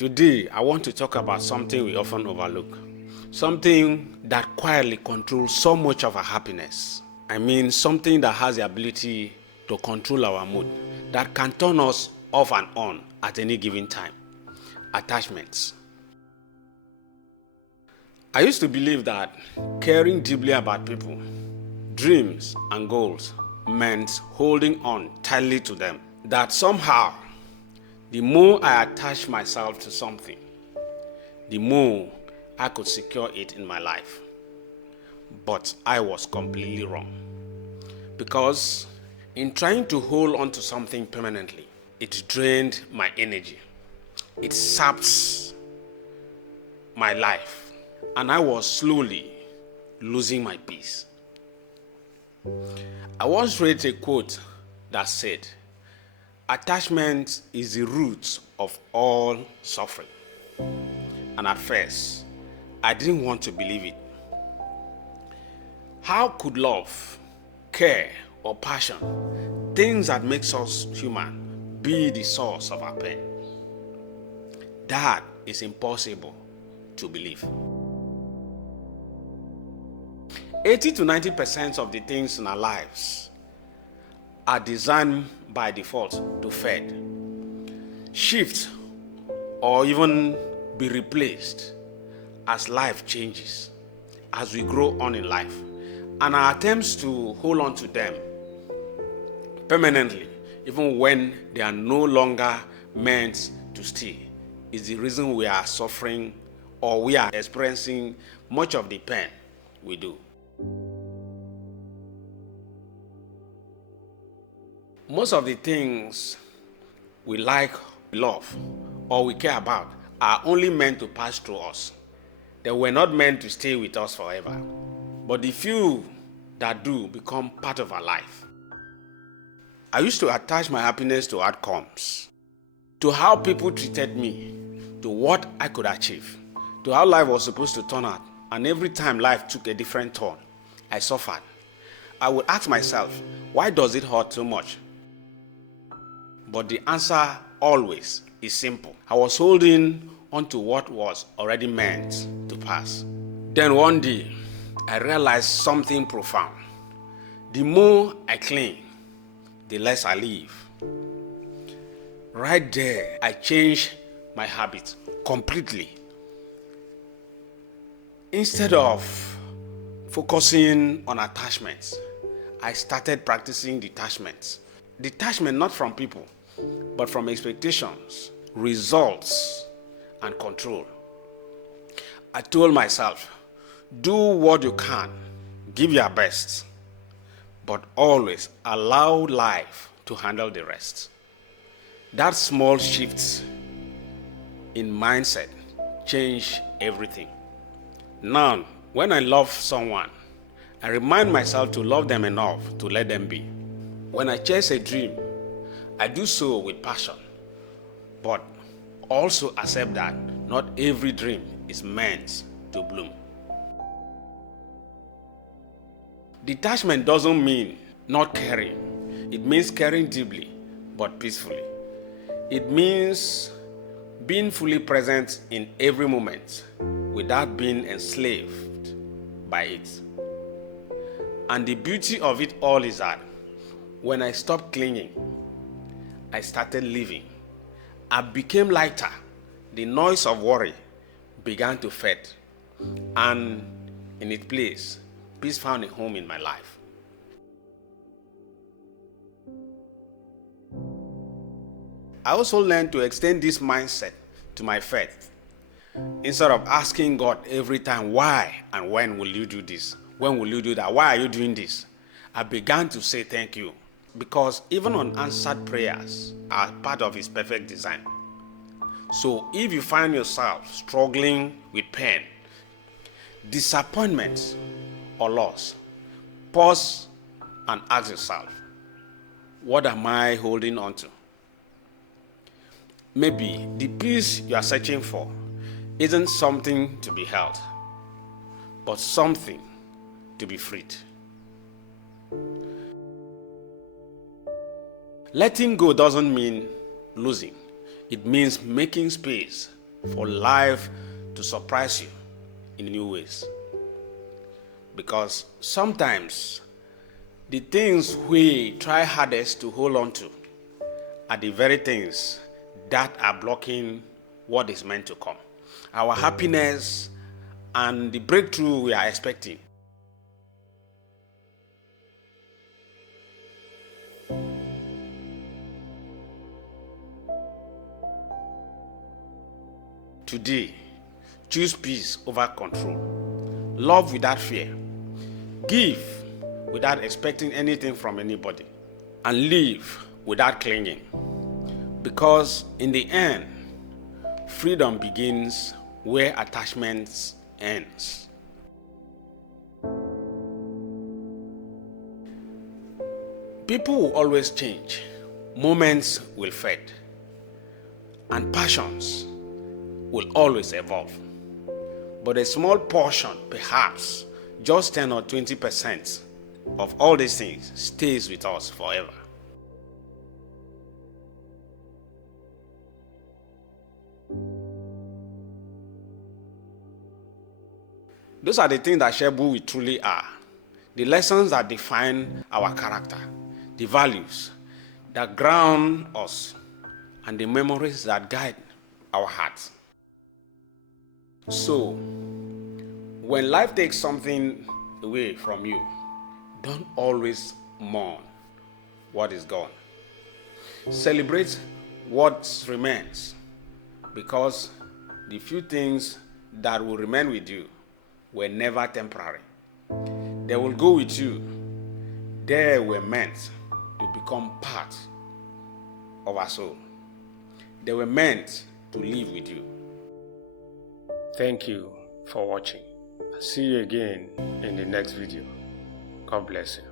Today, I want to talk about something we often overlook, something that quietly controls so much of our happiness. I mean, something that has the ability to control our mood, that can turn us off and on at any given time. Attachments. I used to believe that caring deeply about people, dreams, and goals meant holding on tightly to them. That somehow, the more I attach myself to something, the more I could secure it in my life. But I was completely wrong. Because in trying to hold on to something permanently, it drained my energy. It saps my life. And I was slowly losing my peace. I once read a quote that said, "Attachment is the root of all suffering." And at first, I didn't want to believe it. How could love, care, or passion, things that makes us human, be the source of our pain? That is impossible to believe. 80 to 90% of the things in our lives are designed by default to fade, shift, or even be replaced as life changes, as we grow on in life. And our attempts to hold on to them permanently, even when they are no longer meant to stay, is the reason we are suffering or we are experiencing much of the pain we do. Most of the things we like, love, or we care about are only meant to pass through us. They were not meant to stay with us forever. But the few that do become part of our life. I used to attach my happiness to outcomes, to how people treated me, to what I could achieve, to how life was supposed to turn out. And every time life took a different turn, I suffered. I would ask myself, why does it hurt so much? But the answer always is simple. I was holding on to what was already meant to pass. Then one day, I realized something profound. The more I cling, the less I live. Right there, I changed my habit completely. Instead of focusing on attachments, I started practicing detachment. Detachment not from people, but from expectations, results, and control. I told myself, do what you can, give your best, but always allow life to handle the rest. That small shift in mindset changed everything. Now, when I love someone, I remind myself to love them enough to let them be. When I chase a dream, I do so with passion, but also accept that not every dream is meant to bloom. Detachment doesn't mean not caring. It means caring deeply, but peacefully. It means being fully present in every moment without being enslaved by it. And the beauty of it all is that when I stopped clinging, I started living. I became lighter. The noise of worry began to fade. And in its place, peace found a home in my life. I also learned to extend this mindset to my faith. Instead of asking God every time, why and when will you do this? When will you do that? Why are you doing this? I began to say thank you. Because even unanswered prayers are part of His perfect design. So if you find yourself struggling with pain, disappointment, or loss, pause and ask yourself, what am I holding on to? Maybe the peace you are searching for isn't something to be held, but something to be freed. Letting go doesn't mean losing. It means making space for life to surprise you in new ways. Because sometimes the things we try hardest to hold on to are the very things that are blocking what is meant to come. Our happiness and the breakthrough we are expecting. Today, choose peace over control, love without fear, give without expecting anything from anybody, and live without clinging. Because in the end, freedom begins where attachment ends. People will always change, moments will fade, and passions will always evolve. But a small portion, perhaps just 10 or 20% of all these things, stays with us forever. Those are the things that shape who we truly are, the lessons that define our character, the values that ground us, and the memories that guide our hearts. So, when life takes something away from you, don't always mourn what is gone. Celebrate what remains, because the few things that will remain with you were never temporary. They will go with you. They were meant to become part of our soul. They were meant to live with you. Thank you for watching. See you again in the next video. God bless you.